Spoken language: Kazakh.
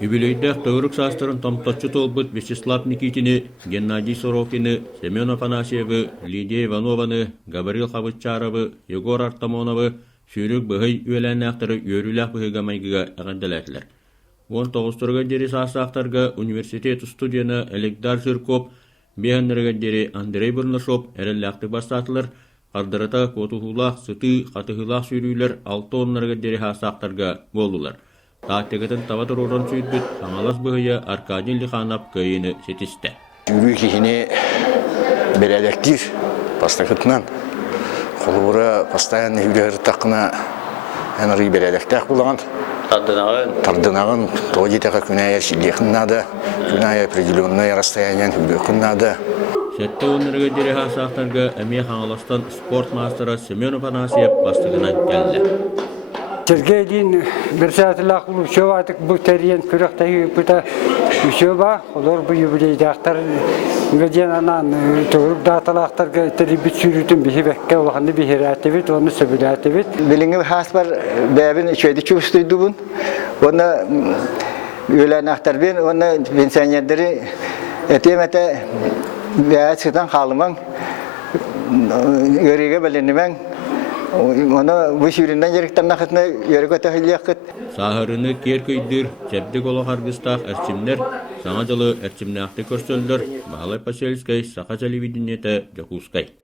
Юбилейдах тăгырык саастарын томточчу толбут Вячеслав Никитины, Геннадий Сорокины, Семен Афанасьевы, Лидия Иванованы, Гаврил Хавычаровы, Егор Артамоновы сүйрүк быһый үөләннәхтары йөрүләх быһыга майгыга әгәнделәтләр. 19 дери саастактарга университет студияны Элекдар Зырков, беһеннәргә дери Андрей Бурнашов эрелләхте бастатылар. Кардырата котухулах, сыты, катыгылах сүйрүләр 6 оннарга дери саастактарга болдулар. Тааттегетін таватыр орын сүйдбіт, саңалас бұғыя Аркадий Лиханов көйіні сетісті. Жүрі кехіне бәрәлектір бастақытынан. Қолы бұра постоянны үйрер тақына әнірі бәрәлектәк болған. Тардынағын, тоғы жетеға күнәйер шилдеқін нады, күнәйер определенный расстояниян үйрекін нады. Сәтті онырға дере хасақтарға әме қаңаластан спорт мастера Семен Афанасьев бастығынан келді. Сергей Дин Берсатылах Лучеватык Бухтарин Курахтаги Пута Лучева, олар bu юбилейдақтар гаденанан торук даталақтарға телебит сүрүтүн бихебекке олғанды бихерәтебет, оны сөбіләтебет. Билиңи хаспар бәбин чөйді чүстүйді бұн. Оны өләнақтар бен, оны пенсионердері әтеметі бәәт сыдан қалымаң, өреге бәленімәң. Оны вышүрінден жеріктен нақытны өрігі тәхілияқыт. Сағырыны кер көйдір, жәбдік олы қарғыстақ әрчімдер, саңа жылы әрчімнәқті көрсөлдір, Бағалай Пасельскай, Сақа Телевидениеті, Жакускай.